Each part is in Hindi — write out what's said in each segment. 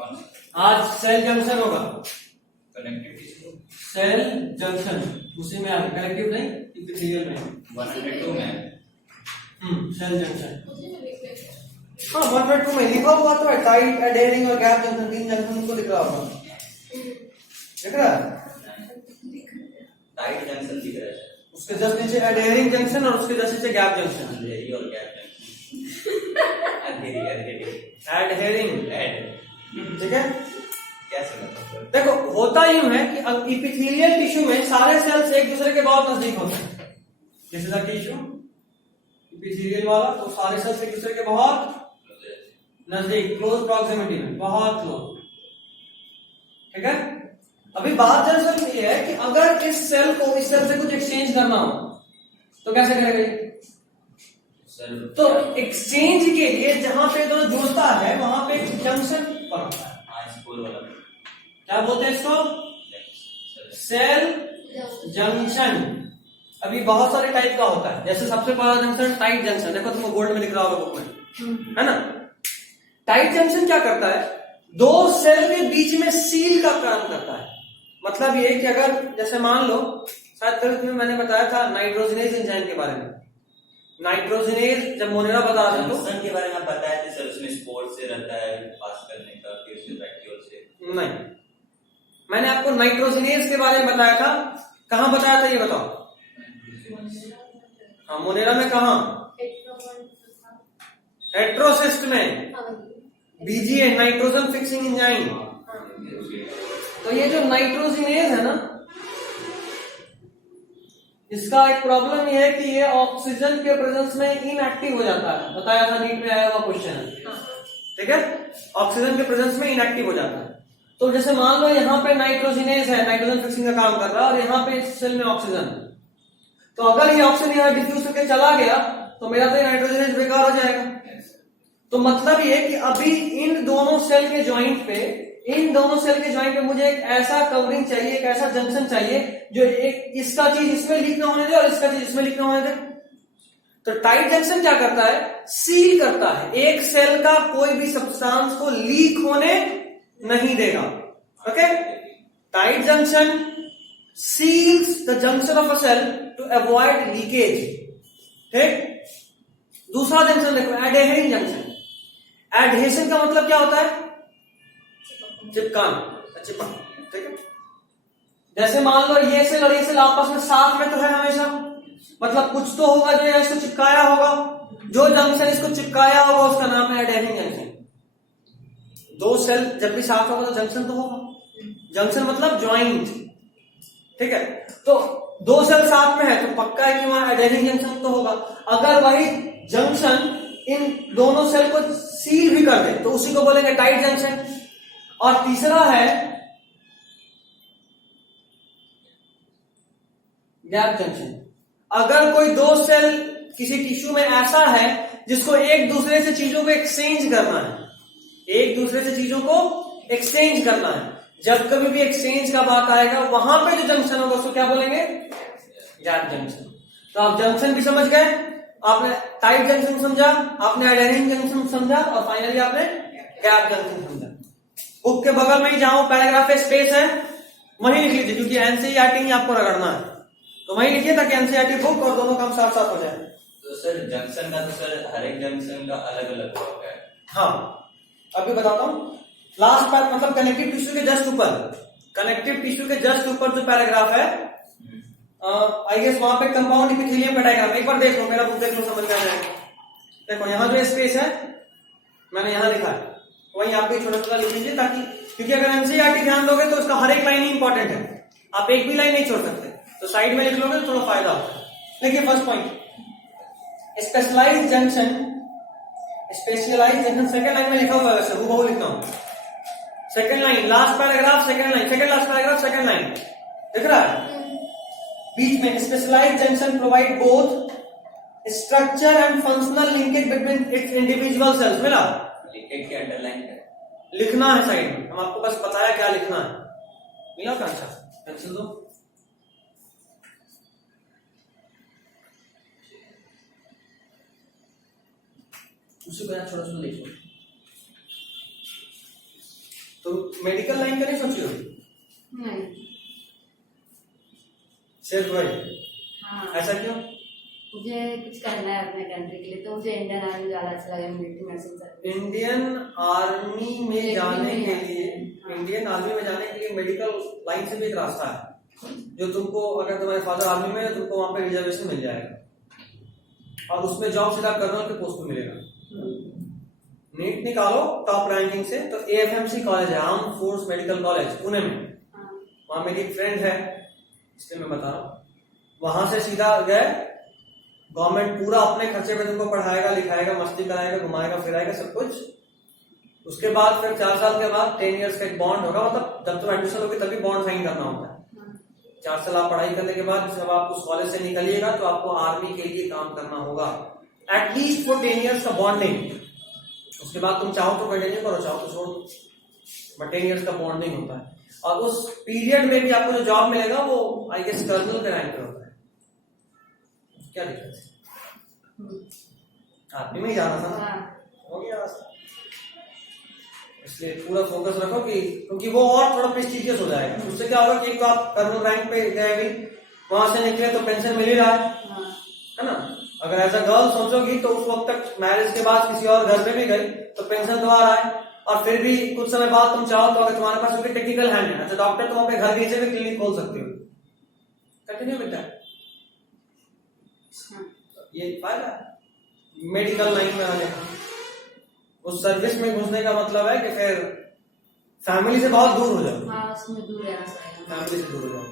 आज सेल जंक्शन होगा, कनेक्टिव टिश्यू सेल जंक्शन उसी में आगे, कलेक्टिव नहीं इपिथेलियल में 102 में सेल जंक्शन। हाँ 102 में लिखा हुआ तो है, टाइट एडहेरिंग और गैप जंक्शन, तीन जंक्शन को लिख रहा होगा, दिख रहा है? टाइट जंक्शन दिख रहा है, उसके जस्ट नीचे एडहेरिंग जंक्शन और उसके जस्ट नीचे गैप जंक्शन। अंधेरी और गैप जंक्शन एडहेरिंग, एड ठीक है। कैसे मतलब? देखो होता यूं है कि इपिथेलियल टिश्यू में सारे सेल्स एक दूसरे के बहुत नजदीक होते हैं। This is the tissue epithelial वाला, तो सारे सेल्स एक दूसरे के बहुत नजदीक, क्लोज प्रॉक्सिमिटी में, बहुत क्लोज, ठीक है। अभी बात दरअसल ये है कि अगर इस सेल को इस सेल से कुछ एक्सचेंज करना हो तो कैसे करेंगे? तो एक्सचेंज के लिए जहां पे दोनों जुड़ता है वहां पे जंक्शन बनता है। स्कूल वाला क्या बोलते हैं इसको? Cell junction. अभी बहुत सारे टाइप का होता है, जैसे सबसे पहला जंक्शन टाइट जंक्शन, देखो तुमको गोल्ड में दिख रहा होगा बुक में, है ना। टाइट जंक्शन क्या करता है? दो सेल के बीच में सील का काम करता है। मतलब ये कि अगर जैसे मान लो, शायद कल तुम्हें मैंने बताया था नाइट्रोजनेज एंजाइम के बारे में, नाइट्रोजनेज जब मोनेरा बता रहा था तो जंक्शन के बारे में आप बताया थे सर, उसमें स्पोर्ट से रहता है पास करने का, फिर से वैक्यूल से नहीं, मैंने आपको नाइट्रोजनेज के बारे में बताया था। कहां बताया था ये बताओ? हाँ मोनेरा में कहा? हेट्रोसिस्ट में, बीजीए नाइट्रोजन फिक्सिंग एंजाइम। तो ये जो नाइट्रोजनेज है ना, इसका एक प्रॉब्लम ये है कि ये ऑक्सीजन के प्रेजेंस में इनएक्टिव हो जाता है, बताया था नीट में आया हुआ क्वेश्चन है, ठीक है। ऑक्सीजन के प्रेजेंस में इनएक्टिव हो जाता है। तो जैसे मान लो यहाँ पे नाइट्रोजनेज है, नाइट्रोजन फिक्सिंग का काम कर रहा है, और यहाँ पे इस सेल में ऑक्सीजन है, तो अगर ये ऑक्सीजन यहाँ डिफ्यूज होकर चला गया तो मेरा तो नाइट्रोजनेज बेकार हो जाएगा। तो मतलब ये कि अभी इन दोनों सेल के ज्वाइंट पे मुझे एक ऐसा कवरिंग चाहिए, एक ऐसा जंक्शन चाहिए जो एक इसका चीज इसमें लीक ना होने दे और इसका चीज इसमें लीक ना होने दे। तो टाइट जंक्शन क्या करता है? सील करता है, एक सेल का कोई भी सब्सटेंस को लीक होने नहीं देगा। Okay, tight junction seals the junction of a cell to avoid leakage, ठीक। दूसरा जंक्शन देखो, एडहेरिंग जंक्शन। एडहेशन का मतलब क्या होता है? चिपकाना, चिपक, ठीक है। जैसे मान लो ये सेल और ये सेल आपस में साथ में तो है हमेशा, मतलब कुछ तो होगा जो इसको चिपकाया होगा, जो जंक्शन इसको चिपकाया होगा उसका नाम है एडहेरिंग जंक्शन। दो सेल जब भी साथ होगा तो जंक्शन तो होगा, जंक्शन मतलब ज्वाइंट, ठीक है। तो दो सेल साथ में है तो पक्का है कि वहां एडहेरिंग जंक्शन तो होगा। अगर वही जंक्शन इन दोनों सेल को सील भी कर दे तो उसी को बोलेंगे टाइट जंक्शन। और तीसरा है गैप जंक्शन। अगर कोई दो सेल किसी टिश्यू में ऐसा है जिसको एक दूसरे से चीजों को एक्सचेंज करना है, एक दूसरे से चीजों को एक्सचेंज करना है, जब कभी भी एक्सचेंज का बात आएगा वहां पे जो जंक्शन होगा उसको क्या बोलेंगे? Gap junction. तो आप जंक्शन भी समझ गए, आपने टाइट जंक्शन समझा, आपने एडहेरिंग जंक्शन समझा, और फाइनली आपने गैप जंक्शन समझा। बुक के बगल में ही जहां पैराग्राफ पे स्पेस है वहीं लिख लीजिए, क्योंकि एनसीईआरटी ही आपको रगड़ना है, तो वहीं लिखिए ताकि एनसीईआरटी बुक और दोनों काम साथ साथ हो जाए। तो सर जंक्शन का तो सर हर एक जंक्शन का अलग अलग होता है। हाँ अभी बताता हूं, लास्ट पार्ट मतलब कनेक्टिव टिश्यू के जस्ट ऊपर, कनेक्टिव टिश्यू के जस्ट ऊपर जो पैराग्राफ है, आई गेस वहां पे कंपाउंड इपिथेलियम का डायग्राम, एक बार देख लो, मेरा बुक देख लो, समझ में आ जाएगा। देखो यहाँ जो स्पेस है मैंने यहाँ लिखा है, वही आप भी छोटा छोटा लिख लीजिए, ताकि क्योंकि अगर एनसीईआरटी ध्यान दोगे तो इसका हर एक लाइन ही इंपॉर्टेंट है, आप एक भी लाइन नहीं छोड़ सकते, तो साइड में लिख लोगे तो थोड़ा फायदा होता है। देखिए first point, specialised junction, specialised junction second line में लिखा हुआ है, वैसे हूबहू लिखना हूं, second line last paragraph, second line second last paragraph, second line दिख रहा है बीच में। Specialised junction provide both structure and functional linkage between its individual cells. मिला? लिंकेज के अंडरलाइन लिखना है साइड में, हम आपको बस बताया क्या लिखना है। मिला कांचा? पेंसिल दो। उसी को छोटा सा लिखो। तो मेडिकल लाइन का नहीं सोची हो? नहीं। सिर्फ वही? हाँ, ऐसा क्यों? मुझे कुछ करना है अपने कंट्री के लिए, तो मुझे इंडियन आर्मी ज्यादा अच्छा लगा, military medicine service. Indian army में जाने के लिए, हाँ। इंडियन आर्मी में जाने के लिए मेडिकल लाइन से भी एक रास्ता है, जो तुमको, अगर तुम्हारे फादर आर्मी में है, तुमको वहां पे रिजर्वेशन मिल जाएगा और उसमें जॉब सीधा कर्नल के पोस्ट पे मिलेगा। नीट निकालो टॉप रैंकिंग से, तो AFMC कॉलेज है, arm force medical college, Pune में। वहां मेरी एक फ्रेंड है, इसलिए मैं बता रहा हूँ। वहां से सीधा गए, गवर्नमेंट पूरा अपने खर्चे पे तुमको पढ़ाएगा, लिखाएगा, मस्ती कराएगा, घुमाएगा, फिराएगा, सब कुछ। उसके बाद फिर 4 साल के बाद 10 इयर्स का एक बॉन्ड होगा, मतलब जब तुम एडमिशन होगी तभी बॉन्ड साइन करना होता है। 4 साल आप पढ़ाई करने के बाद जब आप उस कॉलेज से निकलिएगा तो आपको आर्मी के लिए काम करना होगा, एटलीस्ट फॉर 10 इयर्स का बॉन्डिंग। उसके बाद तुम चाहो तो कंटिन्यू करो, चाहो तो छोड़ दो, बट 10 इयर्स का बॉन्डिंग होता है। और उस पीरियड में भी आपको जो जॉब मिलेगा वो आई गेस कर्नल के रैंक पे होता है। क्या दिक्कत है? आर्मी में ही जाना था ना, हो गया। इसलिए पूरा फोकस रखो कि, क्योंकि वो और थोड़ा प्रेस्टिजियस हो जाएगा। उससे क्या होगा कि एक तो आप कर्नल रैंक पे गए भी, वहां से निकले तो पेंशन मिल ही रहा है ना। अगर एज अ गर्ल सोचोगी तो उस वक्त तक मैरिज के बाद किसी और घर में भी गई तो पेंशन तो आ रहा है, और फिर भी कुछ समय बाद तुम चाहो तो अगर तुम्हारे पास कोई टेक्निकल हैंड है, अच्छा डॉक्टर, तुम अपने घर नीचे भी क्लिनिक खोल सकते हो। कंटिन्यू बेटा, ये फायदा है मेडिकल लाइन में आने का। उस सर्विस में घुसने का मतलब है कि फिर फैमिली से बहुत दूर हो जाओ। हाँ, उसमें दूर रहना चाहिए, फैमिली से दूर हो जाओ।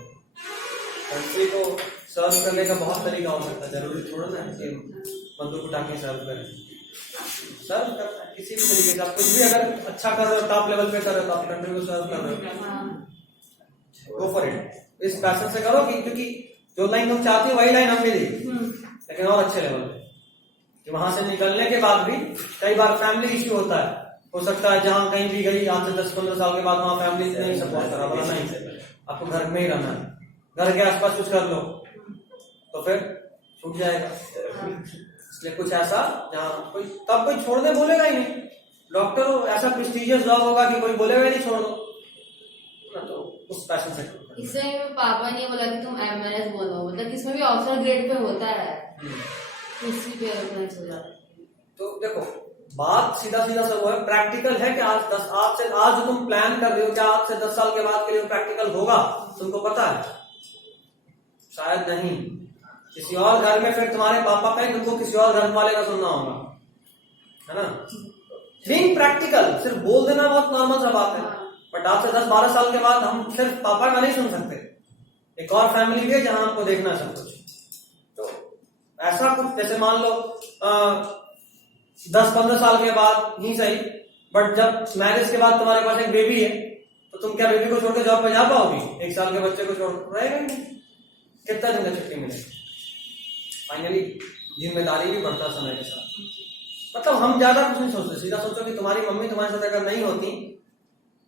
कंट्री को सर्व करने का बहुत तरीका हो सकता है, जरूरी थोड़ा ना कि बंदूक उठा के सर्व करें। सर्व करना है किसी भी तरीके से, आप कुछ भी अगर अच्छा कर रहे हो, टॉप लेवल पे कर रहे हो, तो आप कंट्री को सर्व कर रहे हो, गो फॉर इट। इस पैशन से करो क्योंकि जो लाइन तुम चाहती हो वही लाइन हम भी दी, लेकिन और अच्छे लेवल पे। कि वहां से निकलने के बाद भी कई बार फैमिली इश्यू होता है, हो सकता है जहां कहीं भी गई आज से 10-15 साल के बाद वहां फैमिली नहीं सपोर्ट करा, बोला नहीं आपको घर में ही रहना है, घर के आसपास कुछ कर लो, तो फिर छूट जाएगा। इसलिए कुछ ऐसा जहाँ कोई तब कोई छोड़ने बोलेगा ही नहीं। डॉक्टर हो ऐसा प्रेस्टिजियस जॉब होगा कि कोई बोलेगा ही नहीं छोड़ दो ना, तो उस पैशन से। इसमें पापा ने बोला कि तुम MLS बोलो, मतलब इसमें भी ऑफिसर ग्रेड पे होता है, इसी पे अपना चल जाता है। तो देखो बात सीधा सीधा सब है, प्रैक्टिकल है कि आज जो तुम प्लान कर रहे हो, क्या आज से 10 साल के बाद के लिए प्रैक्टिकल होगा? तुमको पता है? शायद नहीं। किसी और घर में फिर तुम्हारे पापा का ही तुमको किसी और घर वाले का सुनना होगा, है ना। बीइंग प्रैक्टिकल, सिर्फ बोल देना बहुत नॉर्मल सा बात है, बट आज से 10-12 साल के बाद हम सिर्फ पापा का नहीं सुन सकते, एक और फैमिली भी है जहां हमको देखना सब कुछ। तो ऐसा कुछ जैसे मान लो 10-15 साल के बाद ही सही, बट जब मैरिज के बाद तुम्हारे पास एक बेबी है तो तुम क्या बेबी को छोड़कर जॉब पे जा पाओगी? 1 साल के बच्चे को छोड़ रहेगा नहीं, कितना दिन का छुट्टी मिलेगी? फाइनली जिम्मेदारी भी बढ़ता समय के साथ। मतलब हम ज्यादा कुछ नहीं सोचते, सीधा सोचो कि तुम्हारी मम्मी तुम्हारे साथ अगर नहीं होती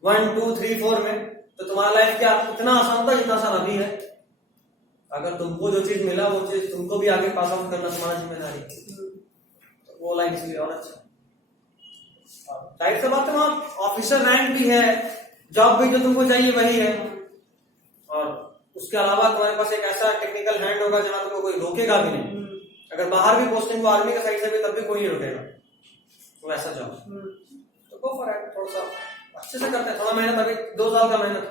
1, 2, 3, 4 में, तो तुम्हारा लाइफ क्या इतना आसान था जितना आसान अभी है। अगर तुमको जो चीज मिला वो चीज तुमको भी आगे पास आउट करना तुम्हारा जिम्मेदारी, तो वो लाइन इसलिए और अच्छा। राइट से बात है, वहां ऑफिसर रैंक भी है, जॉब भी जो तुमको चाहिए वही है, और उसके अलावा तुम्हारे पास एक ऐसा टेक्निकल हैंड होगा जहां तुमको कोई रोकेगा भी नहीं। अगर बाहर भी पोस्टिंग को आर्मी के साइड से भी तब भी कोई नहीं रोकेगा, तो ऐसा जॉब। तो गो फॉर इट, थोड़ा सा अच्छे से करते हैं, थोड़ा मेहनत, अभी 2 साल का मेहनत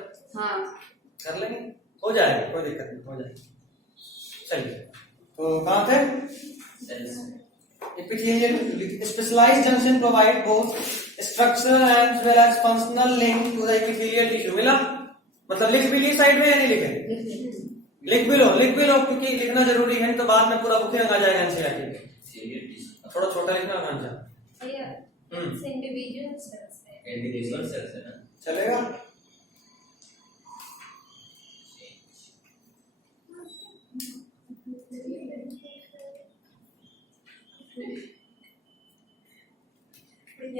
कर लेंगे, हो जाएगा, कोई दिक्कत नहीं, हो जाएगा। चलिए, तो कहाँ थे? Epithelial specialized junction provide both structural as well as functional link to the epithelial tissue। मिला? मतलब लिख भी ली साइड में या नहीं लिखे? लिख भी लो क्योंकि लिखना जरूरी है, तो बाद में पूरा बुक आ जाएगा एनसीईआरटी। थोड़ा छोटा लिखना आसान चलेगा।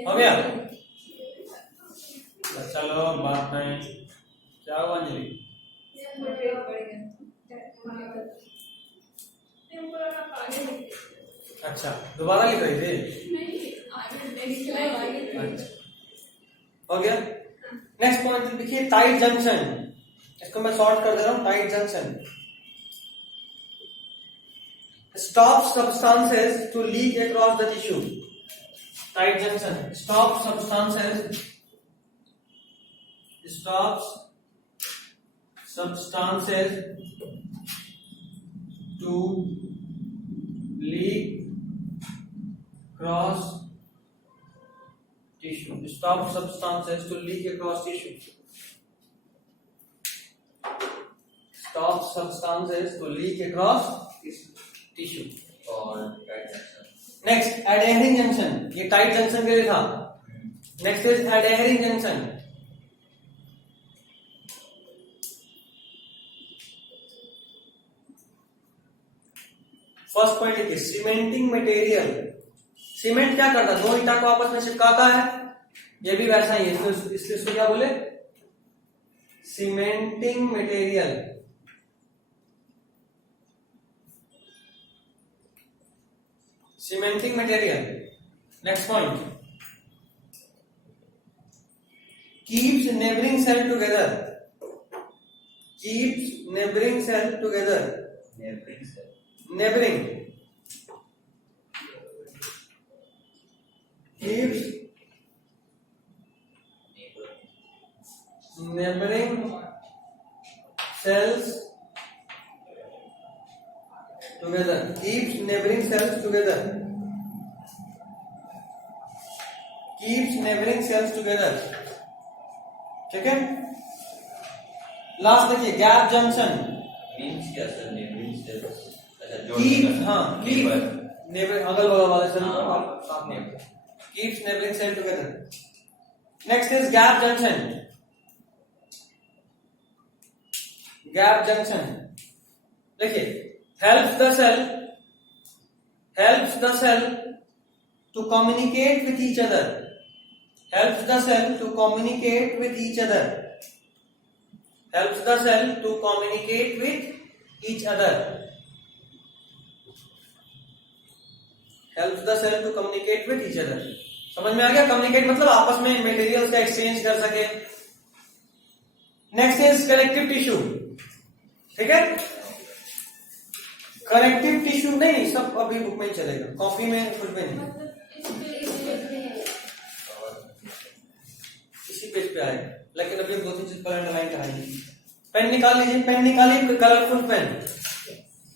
हो गया? चलो बात नहीं, क्या हुआ अंजलि? अच्छा, दोबारा लिख रही थी? अच्छा। हो गया? नेक्स्ट पॉइंट देखिए, टाइट जंक्शन। इसको मैं शॉर्ट कर दे रहा हूं, tight junction. Stop substances to leak across the tissue. Tight junction stop substances to leak across tissue. Stop substances to leak across tissue. Stop substances to leak across tissue. और tight junction. Next, adhering junction. ये टाइट जंक्शन के लिए था। Next is adhering junction. First point देखिए, सीमेंटिंग मटेरियल। सीमेंट क्या करता है? दो ईंटा को आपस में चिपकाता है। ये भी वैसा ही है, इसलिए इसको क्या बोले? Cementing material. Cementing material. Next point, keeps neighbouring cell together. Keeps neighbouring cell together. Neighbouring cell. Neighboring keeps neighboring cells together. Keeps neighboring cells together. Keeps neighboring cells together. ठीक है? लास्ट देखिए, गैप जंक्शन। मीन्स क्या सर? Neighbouring cells. Keep, हाँ, keep neighbor, अगल बगल वाले सेल को सामने। Keeps neighboring cell together. Next is gap junction. Gap junction. देखिए, helps the cell to communicate with each other. Helps the cell to communicate with each other. Helps the cell to communicate with each other. Helps the cell to communicate with each other. समझ में आ गया? कम्युनिकेट मतलब आपस में मटेरियल्स का एक्सचेंज कर सके। Next is connective tissue. ठीक है? कनेक्टिव टिश्यू नहीं, सब अभी बुक में ही चलेगा, कॉपी में कुछ भी नहीं। इसी पेज पे आएगा, लेकिन अभी दो तीन चीज पर अंडरलाइन कराएंगे। पेन निकाल लीजिए, पेन निकालिए, कलरफुल पेन।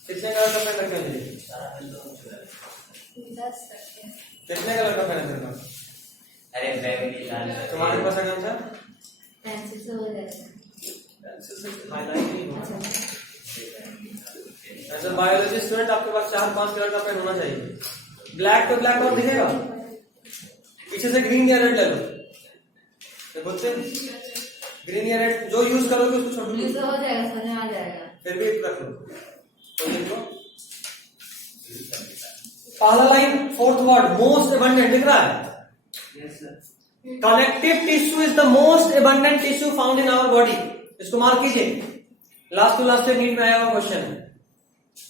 कितने कलर का पेन रखे लीजिए? कितने कलर का पेन है तेरे पास? अरे बैगनी लाल। तुम्हारे पास है कौन सा? पेंसिल से हो जाएगा। पेंसिल से हाईलाइट नहीं होगा। एज अ बायोलॉजी स्टूडेंट आपके पास 4-5 कलर का पेन होना चाहिए। ब्लैक तो ब्लैक और दिखेगा, पीछे से ग्रीन या रेड ले लो। बोलते ग्रीन या रेड जो यूज करोगे उसको छोड़ दो, हो जाएगा, समझ में आ जाएगा। फिर भी एक रख लो। तो देखो पहला line, fourth word, most abundant दिख रहा है? Yes sir. Connective tissue is the most abundant tissue found in our body. इसको मार्क कीजिए, लास्ट टू लास्ट नीट में आया हुआ क्वेश्चन है।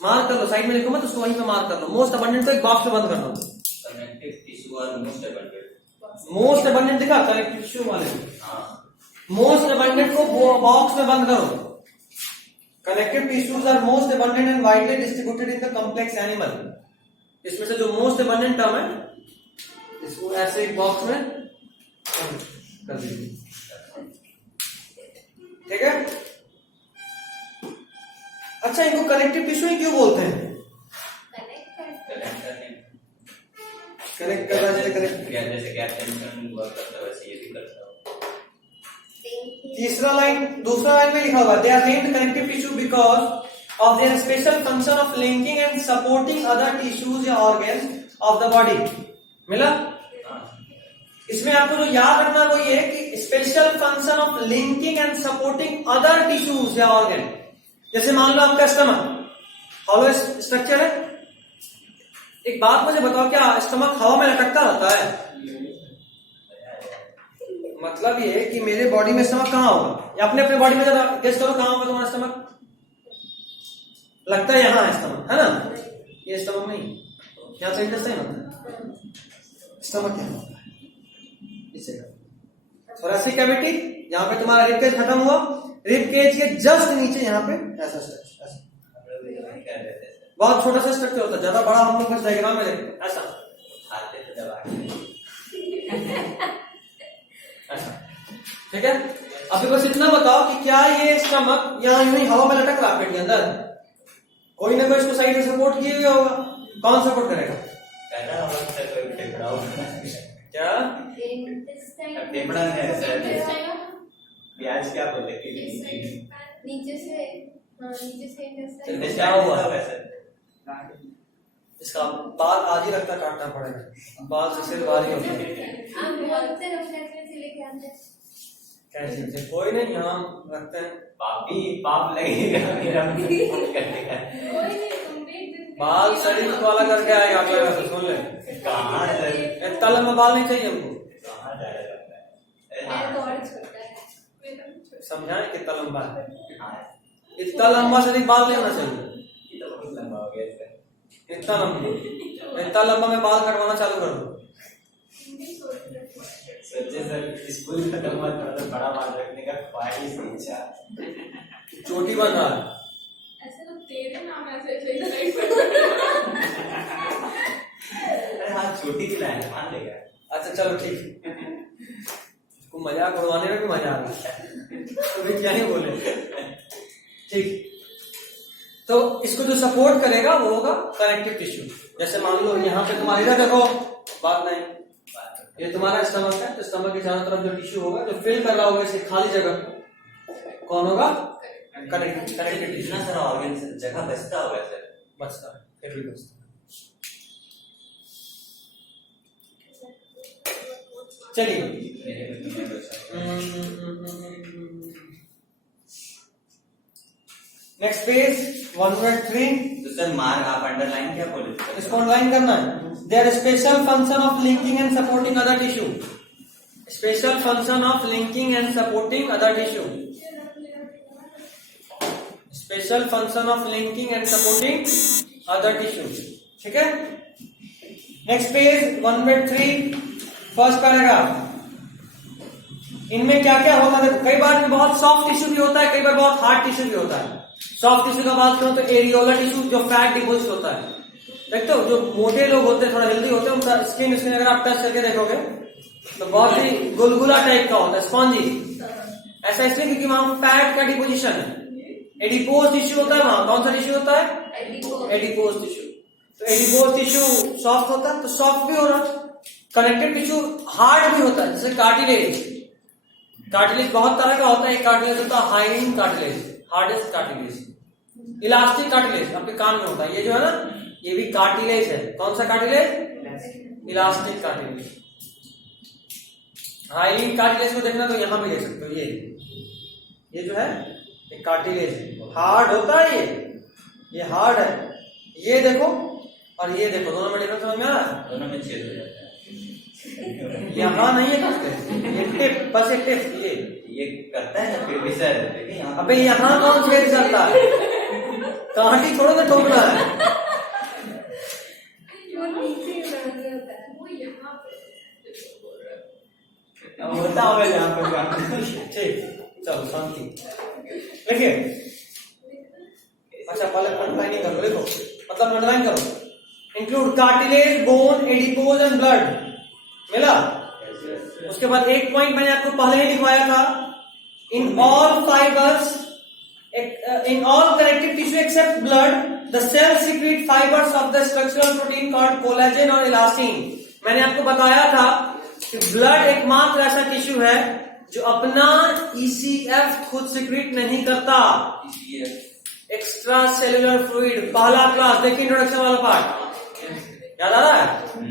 मार्क कर लो, साइड में लिखो मत, उसको वहीं पे मार्क कर लो। मोस्ट एबंडेंट को एक बॉक्स में बंद कर दो। कनेक्टिव टिश्यू और मोस्ट एबंडेंट। मोस्ट एबंडेंट दिखा कनेक्टिव टिश्यू वाले? मोस्ट एबंडेंट को बॉक्स में बंद करो। Connective tissues are most abundant and widely distributed in the complex animal. इसमें से जो मोस्ट एबंडेंट टर्म है, इसको ऐसे एक बॉक्स में कर दीजिए। ठीक है? अच्छा, इनको कनेक्टिव टिश्यू ही क्यों बोलते हैं? कनेक्ट करना, जैसे कनेक्ट, जैसे गैप जंक्शन वर्क करता है वैसे ये भी करता है। तीसरा लाइन, दूसरा लाइन में लिखा हुआ, they are named connective tissue because of their special function of linking and supporting other tissues या organs of the body। मिला? इसमें आपको जो याद रखना वो ये है कि special function of linking and supporting other tissues या ऑर्गन। जैसे मान लो आपका स्टमक हॉलो स्ट्रक्चर है। एक बात मुझे बताओ, क्या स्टमक हवा में लटकता रहता है? मतलब ये है कि मेरे बॉडी में स्टमक कहाँ होगा, या अपने अपने बॉडी में जरा गेस करो कहाँ होगा तुम्हारा स्टमक। लगता है यहाँ है स्टमक, है ना? ये स्टमक नहीं, यहाँ से इंटेस्टाइन होता है। स्टमक क्या होता है? इस जगह थोरेसिक कैविटी, यहाँ पे तुम्हारा रिब केज खत्म हुआ, रिब केज के जस्ट नीचे यहाँ पे ऐसा स्ट्रक्चर, ऐसा क्या रहते हैं सर? बहुत छोटा सा स्ट्रक्चर होता है, ज्यादा बड़ा हम लोग बस डायग्राम में देखते हैं, ऐसा खाते थे दबा के। ऐसा, ठीक है। अब बस इतना बताओ कि क्या ये स्टमक यहाँ यूं ही हवा में लटक रहा है पेट के अंदर, कोई ना कोई इसको साइड से सपोर्ट किए हुआ होगा, कौन सपोर्ट करेगा? कहना होगा सर कोई फेफड़ा होगा। क्या फेफड़ा नहीं है सर, प्याज क्या बोले कि नीचे से क्या हुआ? वैसे इसका बाल आज ही रखता काटना पड़ेगा, बाल से सिर बाल ही होता है। कैसे से कोई नहीं, यहाँ रखते हैं, पाप लगेगा मेरा करने का। बाल शरीर को अलग करके आएगा अगला का, सुन ले। कहाँ सर? इतना लंबा बाल नहीं चाहिए हमको, कहाँ जा रहा है? समझाएं कितना लंबा है, हाँ, इतना लंबा शरीर बाल नहीं होना चाहिए, ये तो बहुत लंबा हो गया सर। इतना लंबा मैं बाल कटवाना चालू कर दूं। सोचे सर स्कूल खत्म हुआ थोड़ा तो बड़ा बाल रखने का ख्वाहिश थी, इच्छा। चोटी बन रहा है, अरे हाँ, छोटी की लाइन मान लेगा। अच्छा चलो ठीक, इसको मजाक उड़वाने में भी मजा आ रहा है, तो भी क्या ही बोले, ठीक। तो इसको जो सपोर्ट करेगा वो होगा कनेक्टिव टिश्यू। जैसे मान लो यहाँ पे तुम्हारे इधर देखो, बात नहीं, ये तुम्हारा स्टमक है, तो स्टमक के चारों तरफ जो टिश्यू होगा जो फिल कर रहा होगा इसे खाली जगह, कौन होगा? Connective tissue. इतना सारा ऑर्गन जगह बचता होगा सर? बचता है, फिर भी बचता है। चलिए नेक्स्ट पेज 103। तो सर मार्क आप अंडरलाइन क्या बोले थे? इसको ऑनलाइन करना है। Their special function of linking and supporting other tissue, special function of linking and supporting other tissue, special function of linking and supporting other tissue, ठीक है। Next page 103 first paragraph. इनमें क्या क्या होता है? कई बार में बहुत सॉफ्ट टिश्यू भी होता है, कई बार बहुत हार्ड टिश्यू भी होता है। सॉफ्ट टिश्यू का बात करूं तो एरियोला टिश्यू जो फैट डिपोजिट होता है, देखते हो जो मोटे लोग होते हैं थोड़ा हेल्दी होते हैं उनका स्किन अगर आप टच करके देखोगे तो बहुत ही गुलगुला टाइप का होता है, स्पॉन्जी। ऐसा इसलिए क्योंकि वहां फैट का डिपोजिशन है। एडिपोज टिश्यू होता है, वहां कौन सा टिश्यू होता है? Adipose tissue. तो एडिपोज टिश्यू सॉफ्ट होता है, तो सॉफ्ट भी हो रहा है। कनेक्टिव टिश्यू हार्ड भी होता है, जैसे कार्टिलेज। कार्टिलेज बहुत तरह का होता है, एक कार्टिलेज होता है हाइनिंग cartilage, hardest cartilage, elastic cartilage आपके कान में होता है, ये जो है ना ये भी कार्टिलेज है। कौन सा कार्टिलेज? Elastic cartilage. हाइनिंग कार्टिलेज को देखना तो यहां भी देख सकते हो, ये जो है एक कार्टिलेज है, हार्ड होता है, ये हार्ड है। ये देखो और ये देखो, दोनों में डिफरेंस समझ में आ रहा है? दोनों में छेद हो जाता है। यहाँ नहीं है काटते, ये टिप, बस एक टिप, ये करता है ना फिर भी सर, लेकिन यहाँ अबे यहाँ कौन छेद करता है? कांटी थोड़ा सा ठोकना है। होता होगा यहाँ पे। ठीक, चलो शांति। देखिए, अच्छा पहले अंडरलाइन करो, देखो मतलब अंडरलाइन करो। Include cartilage, bone, adipose and blood, मिला? उसके बाद एक पॉइंट मैंने आपको पहले ही लिखवाया था, in all fibres, in all connective tissue except blood, the cell secrete fibres of the structural protein called collagen और इलास्टिन। मैंने आपको बताया था कि ब्लड एकमात्र ऐसा टिश्यू है जो अपना ECF खुद सीक्रेट नहीं करता, एक्स्ट्रा सेल्यूलर फ्लूइड। पहला क्लास देखिए, इंट्रोडक्शन वाला पार्ट याद आ रहा है?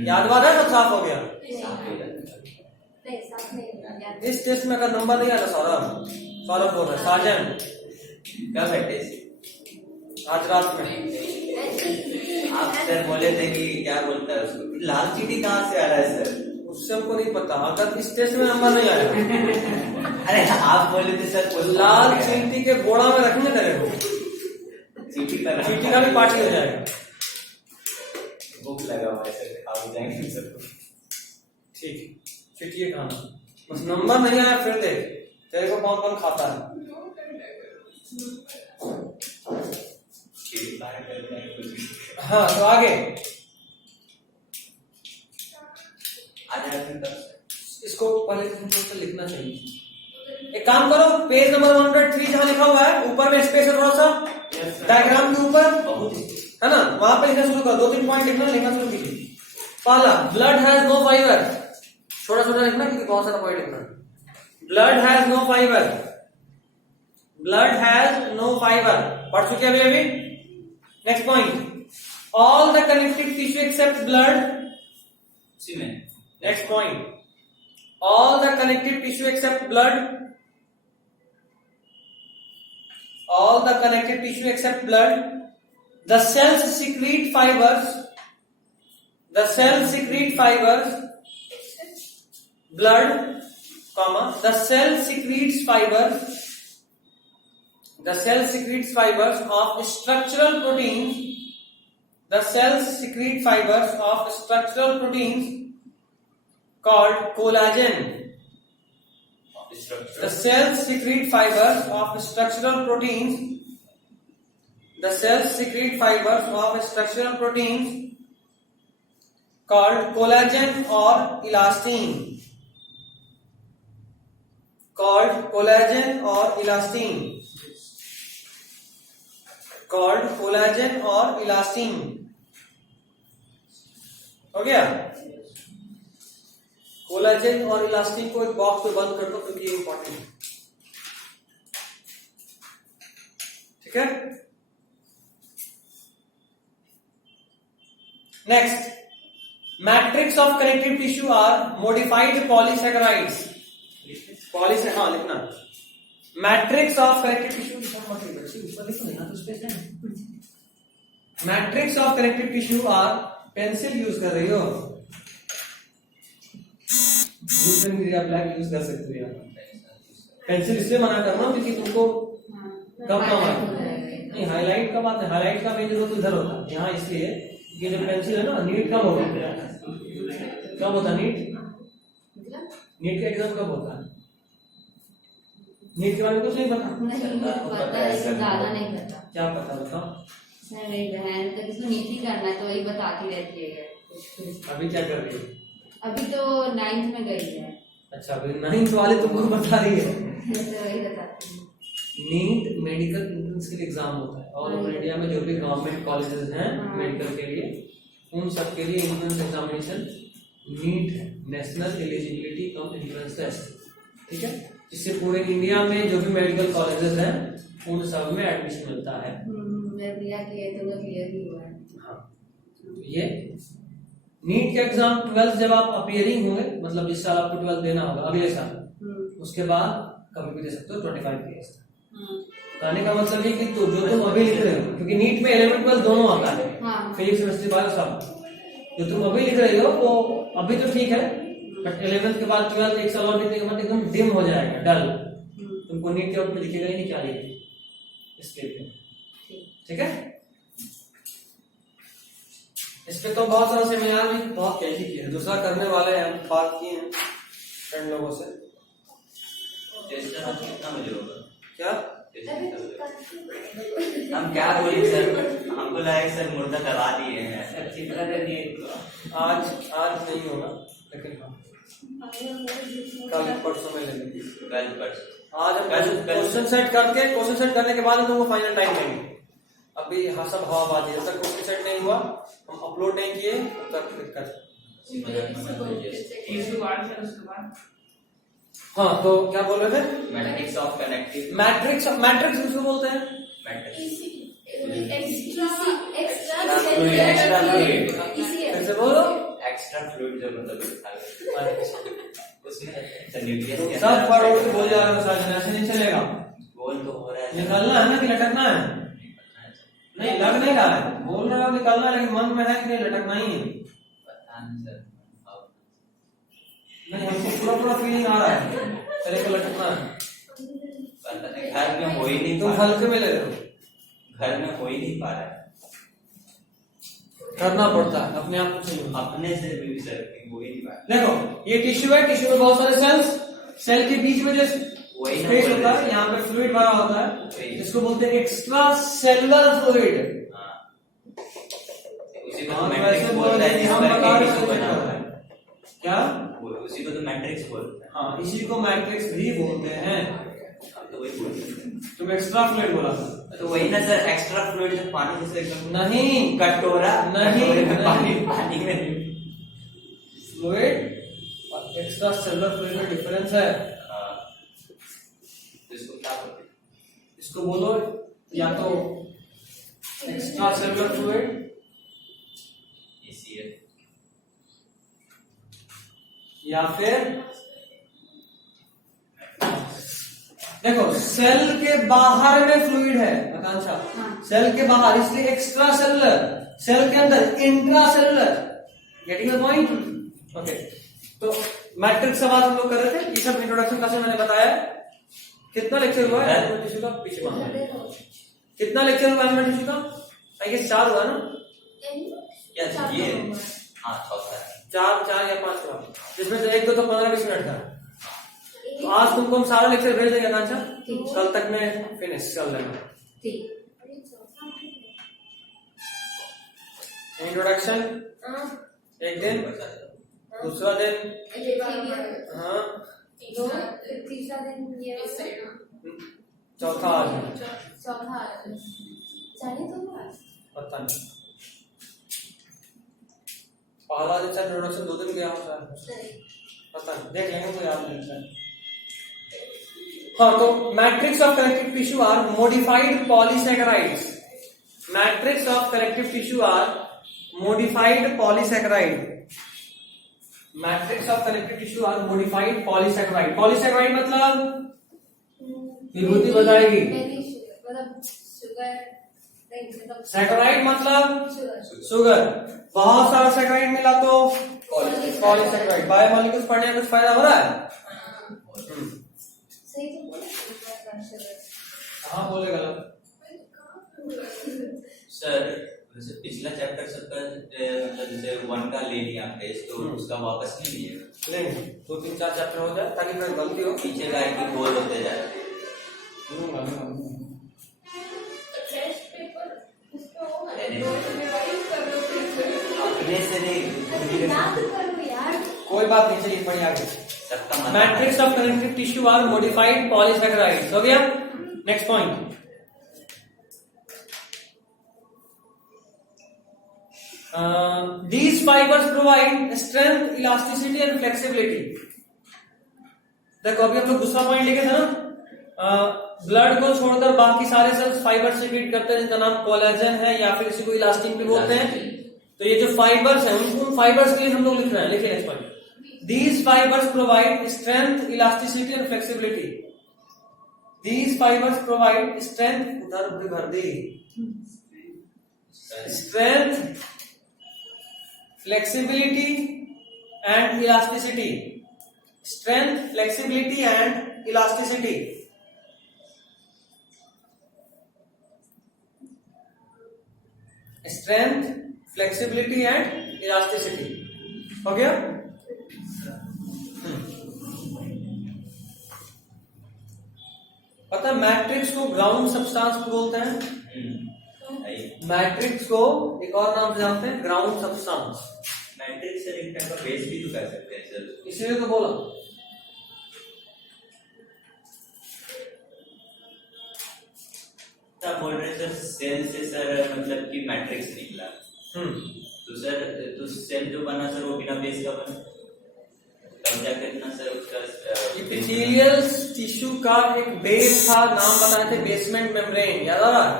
याद वाद है? सब साफ हो गया? इस टेस्ट में अगर नंबर नहीं आया सौरभ बोल रहा है, साजन कब बैठे आज रात में आप सर बोले थे कि क्या बोलता है उसको, लाल चीटी कहाँ से आ रहा है सर? उससे हमको नहीं पता, अगर इस टेस्ट में नंबर नहीं आया। अरे आप बोले थे सर लाल चींटी के बोड़ा में रखेंगे तेरे को, चीटी चींटी का भी पार्टी हो जाएगा। भूख लगा हुआ है सर, खा भी जाएंगे सर। ठीक, चीटिए खाना बस नंबर नहीं आया फिर देख तेरे को कौन कौन खाता है। हाँ तो आगे इसको पहले तुमको लिखना चाहिए। एक काम करो, पेज नंबर 103 जहां लिखा हुआ है ऊपर में स्पेस है थोड़ा सा डायग्राम के ऊपर, है ना, वहां पे लिखना शुरू करो। 2-3 पॉइंट लिखना शुरू कीजिए। पहला, ब्लड हैज नो फाइबर, छोटा छोटा लिखना क्योंकि बहुत सारा पॉइंट लिखना। Blood has no fibre, blood has no fibre, पढ़ चुके अभी। Next point, all the connective tissue except blood. Next point, all the connective tissue except blood, all the connective tissue except blood, the cells secrete fibers, the cells secrete fibers, blood, comma, the cell secretes fibers, the cell secretes fibers of structural proteins, the cells secrete fibers of structural proteins called collagen. The cells secrete fibers of structural proteins. The cells secrete fibers of structural proteins called collagen or elastin. Called collagen or elastin. Called collagen or elastin. हो गया? कोलाजेन और इलास्टिन को एक बॉक्स में बंद कर दो क्योंकि ये इंपॉर्टेंट है। ठीक है, next, matrix of connective tissue are modified polysaccharides. हाँ लिखना, matrix of connective tissue, matrix of connective tissue are, pencil use कर रही हो, ब्लैक यूज कर सकते हो। पेंसिल इसलिए मना कर रहा हूं क्योंकि तुमको कम नहीं, हाईलाइट का बात है, हाईलाइट का मेन जरूरत इधर होता है, यहाँ इसलिए ये जो पेंसिल है ना, नीट कब होगा, कब होता है नीट का एग्जाम कब होता है? नीट के बारे में कुछ नहीं पता? ज्यादा नहीं पता। क्या पता बताओ? मेरी बहन तो किसको नीट ही करना है तो वही बताती रहती है। अभी क्या कर रही है? अभी तो 9th में गई है। अच्छा, अभी 9th वाले तुमको बता रही है? वही बताती है। नीट मेडिकल एंट्रेंस के लिए एग्जाम होता है और ओवर इंडिया में जो भी गवर्नमेंट कॉलेजेस हैं मेडिकल के लिए, उन सब के लिए एंट्रेंस एग्जामिनेशन नीट है, national eligibility cum entrance test. ठीक है, जिससे पूरे इंडिया में जो भी मेडिकल कॉलेजेस हैं उन सब में एडमिशन मिलता है। क्लियर ही हुआ है। हाँ, ये नीट के एग्जाम 12th जब आप अपियरिंग होंगे, मतलब इस साल आपको 12th देना होगा, अगले साल, उसके बाद कभी भी दे सकते हो 25 ईयर्स। कहने का मतलब ये कि तो जो तुम अभी लिख रहे हो, क्योंकि नीट में 11th 12th दोनों आता है, फिजिक्स केमिस्ट्री बायो सब, जो तुम अभी लिख रहे हो वो अभी तो ठीक है, बट 11th के बाद 12th एक साल और लिखने के बाद एकदम डिम हो जाएगा, डल, तुमको नीट के ऊपर दिखेगा ही नहीं क्या लिखे इसके लिए। ठीक है, इस पे तो बहुत सारा सेमिनार भी बहुत कैसी किया है, दूसरा करने वाले हैं, बात किए हैं फ्रेंड लोगों से। कितना बजे होगा क्या हम क्या बोले सर, हमको लगा सर मुर्दा दबा दिए हैं। आज नहीं होगा, लेकिन हाँ कल परसों में ले लेंगे। कल परसों आज हम क्वेश्चन सेट करने के बाद हम तुमको फाइनल टाइम देंगे। अभी हाँ सब हवाबाजी है, जब तक क्वेश्चन सेट नहीं हुआ, हम अपलोड नहीं किए तब तक हाँ, तो क्या बोल रहे थे? मैट्रिक्स ऑफ कनेक्टिव, मैट्रिक्स किसको बोलते हैं? कैसे बोलो? एक्स्ट्रा फ्लूइड जो मतलब उसमें न्यूक्लियस सब पढ़ो तो बोल जा रहे हो, ऐसे नहीं चलेगा। बोल तो हो रहा है, निकलना है ना कि लटकना है? नहीं, लग नहीं रहा है, बोल रहे हो निकलना है, लेकिन मन में है कि नहीं लटकना ही है। पता नहीं सर, नहीं हमको पूरा फीलिंग आ रहा है तेरे को लटकना है। पता नहीं, घर में हो ही नहीं, तुम हल्के में ले रहे हो, घर में हो ही नहीं पा रहा है, करना पड़ता है अपने आप को, अपने से भी सर हो ही नहीं पा रहा। देखो ये टिश्यू है, टिश्यू में बहुत सारे सेल्स, सेल के बीच में जो वही ना स्पेस बोल होता रहे है, थे। यहाँ पे फ्लूइड भरा होता है, वही। इसको बोलते हैं एक्स्ट्रा सेलुलर फ्लूइड। हाँ। उसी को हाँ, तो तो मैट्रिक्स ऐसे बोलता है, बोल- जिस हम पर बता के रहे टिश्यू हैं बना हुआ है। क्या? उसी को तो मैट्रिक्स बोलता है। हाँ, इसी को मैट्रिक्स भी बोलते हैं। हाँ, तो वही बोलते हैं। तुम एक्स्ट्रा फ्लूइड बोला था। तो वही ना सर, एक्स्ट्रा फ्लूइड जो पानी जैसे एकदम नहीं, कटोरा, नहीं, कटोरे में नहीं। पानी में फ्लूइड और एक्स्ट्रा सेलुलर फ्लूइड में डिफरेंस है। हाँ। तो इसको क्या बोलते हैं? इसको बोलो या तो एक्स्ट्रा सेलुलर फ्लूइड ECF। या फिर देखो, सेल के बाहर में फ्लूइड है आकांक्षा, सेल के बाहर, इसलिए एक्स्ट्रा सेलुलर, सेल के अंदर intra cellular. Getting the point? Okay, तो मैट्रिक्स सवाल हम लोग कर रहे थे, ये सब इंट्रोडक्शन क्लास में मैंने बताया। कितना लेक्चर हुआ है एनिमल टिश्यू का? पीछे मांगो। कितना लेक्चर हुआ एनिमल टिश्यू का? आई गेस 4 हुआ ना? या ये हाँ, चौथा है। 4 या 5 हुआ, जिसमें से 1 2 तो 15-20 मिनट का। तो आज तुमको हम सारा लेक्चर भेज देंगे आकांक्षा, कल तक में फिनिश कर लेना। ठीक। इंट्रोडक्शन एक दिन, दूसरा दिन हाँ, तीसरा दिन ये चौथा आज है। चौथा चाहिए तो पता नहीं, पहला दिन शायद इंट्रोडक्शन 2 दिन गया होता है, पता नहीं, देख लेंगे, तो याद नहीं है। हाँ, तो matrix of connective tissue are modified polysaccharides. Matrix of connective tissue are modified polysaccharide. Matrix of connective tissue are modified polysaccharide. Polysaccharide मतलब विभूति बताएगी। मतलब शुगर, सैकेराइड मतलब शुगर। शुगर। बहुत सारा सैकेराइड मिला तो पॉलीसैकेराइड। बायोमॉलिक्यूल्स पढ़ने में कुछ फायदा हो रहा है? सही तो बोले। हाँ, बोले गलत। सर जैसे पिछला चैप्टर सबका मतलब जैसे 1 का ले लिया टेस्ट, तो उसका वापस नहीं लिएगा? लेंगे 2 3 4 चैप्टर हो जाए ताकि फिर गलती हो। पीछे का एक गोल होते जाए। अपने से नहीं, कोई बात नहीं, चलिए बढ़िया आगे। सबका मन matrix of connective tissue are modified polysaccharides. हो गया? Next point, these fibers provide strength, elasticity and flexibility। देखो, अभी हम लोग दूसरा पॉइंट लिखे थे ना, ब्लड को छोड़कर बाकी सारे सेल्स फाइबर से ट्रीट करते हैं, जिनका नाम कोलेजन है या फिर इसी को इलास्टिन भी बोलते हैं। तो ये जो फाइबर्स हैं, उन फाइबर्स के लिए हम लोग लिख रहे हैं। लिखिए next point, these fibers provide strength, elasticity and flexibility। these fibers provide strength, उधर भी भर दी, strength, flexibility and elasticity। strength, flexibility and elasticity। strength, flexibility and elasticity। हो गया? पता है मैट्रिक्स को ग्राउंड सब्सटेंस बोलते हैं। मैट्रिक्स को एक और नाम से जानते हैं, ग्राउंड सब्सटेंस। मैट्रिक्स से एक टाइप का बेस भी तो कह सकते हैं सर। इसीलिए तो बोला। आप बोल रहे हैं सर सेल से सर मतलब कि मैट्रिक्स निकला, तो सर तो सेल जो बना सर वो बिना बेस का बना, तब जाकर इतना सर उसका एपिथेलियल टिश्यू का एक बेस था, नाम बताए थे बेसमेंट मेम्ब्रेन। याद आ रहा है?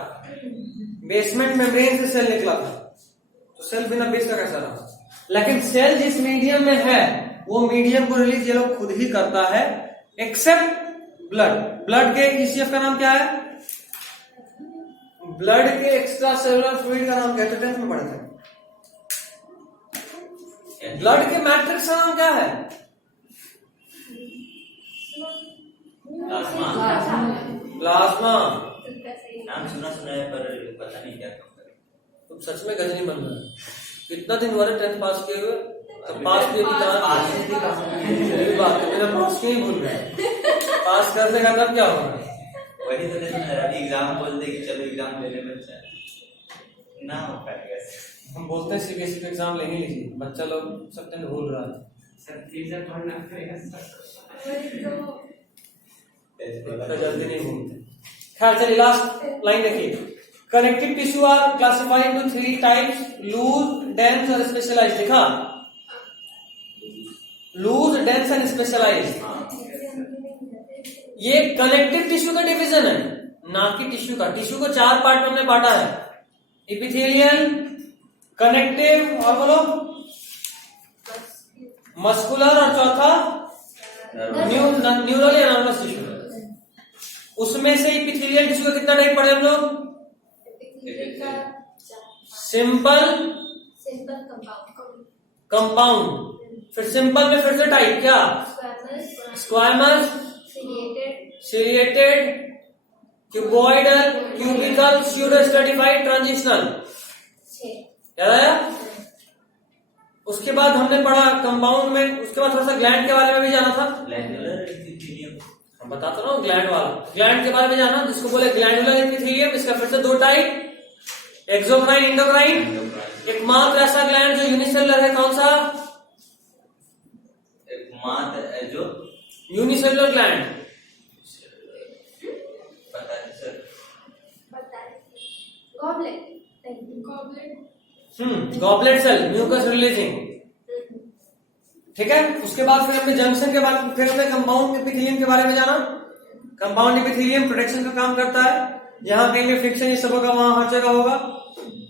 बेसमेंट मेम्ब्रेन से सेल निकला था, तो सेल बिना बेस का कैसा रहा? लेकिन सेल जिस मीडियम में है वो मीडियम को रिलीज ये लोग खुद ही करता है, एक्सेप्ट ब्लड। ब्लड के ईसीएफ का नाम क्या है? ब्लड के एक्स्ट्रा सेलुलर फ्लूइड का नाम क्या है? 10th में पढ़े थे। ब्लड के मैट्रिक्स का नाम क्या है? प्लाज्मा। नाम सुना है पर पता नहीं क्या काम करे। तुम सच में गजनी बन रहे हो। कितना दिन हुआ 10th पास किए हुए? तो पास भी बात मेरा पास क्यों भूल रहा है? पास कर देगा तब क्या होगा? वही तो नहीं सुना, अभी एग्जाम बोलते कि चलो एग्जाम लेने बच्चा ना हो पाएगा। हम बोलते हैं सीबीएसई का एग्जाम लेने लीजिए, बच्चा लोग सब दिन भूल रहा है। तो जल्दी नहीं भूलते। खैर चलिए लास्ट लाइन देखिए। Connective tissue are classified into 3 types, loose, dense और स्पेशलाइज्ड। देखा, लूज, डेंस एंड स्पेशलाइज्ड। ये कनेक्टिव टिश्यू का डिवीजन है, ना कि टिश्यू का। टिश्यू को 4 पार्ट में हमने बांटा है, एपिथेलियल, कनेक्टिव और बोलो मस्कुलर, और चौथा न्यूरल या नर्वस टिश्यू। उसमें से एपिथेलियल टिश्यू का कितना टाइप पढ़े हम लोग? सिंपल, कंपाउंड, फिर सिंपल में फिर से टाइप क्या? Squamous, ciliated, cuboidal, cubical, pseudo stratified, transitional. याद आया? उसके बाद हमने पढ़ा कंपाउंड में, उसके बाद थोड़ा सा ग्लैंड के बारे में भी जाना था। ग्लैंडुलर एपिथेलियम, हम बताता रहा हूँ ग्लैंड वाला, ग्लैंड के बारे में जाना, जिसको बोले ग्लैंडुलर एपिथेलियम। इसका फिर से 2 टाइप, एक्सोक्राइन, एंडोक्राइन। एकमात्र ऐसा ग्लैंड जो यूनिसेलुलर है, कौन सा? एकमात्र जो यूनिसेलुलर ग्लैंड। पता है sir, goblet cell, mucus releasing. ठीक है, उसके बाद फिर हमने जंक्शन के बाद फिर हमने कंपाउंड एपिथेलियम के बारे में जाना। कंपाउंड एपिथेलियम प्रोटेक्शन का काम करता है, यहाँ कहीं भी फ्रिक्शन ये सब होगा, वहां हर जगह होगा।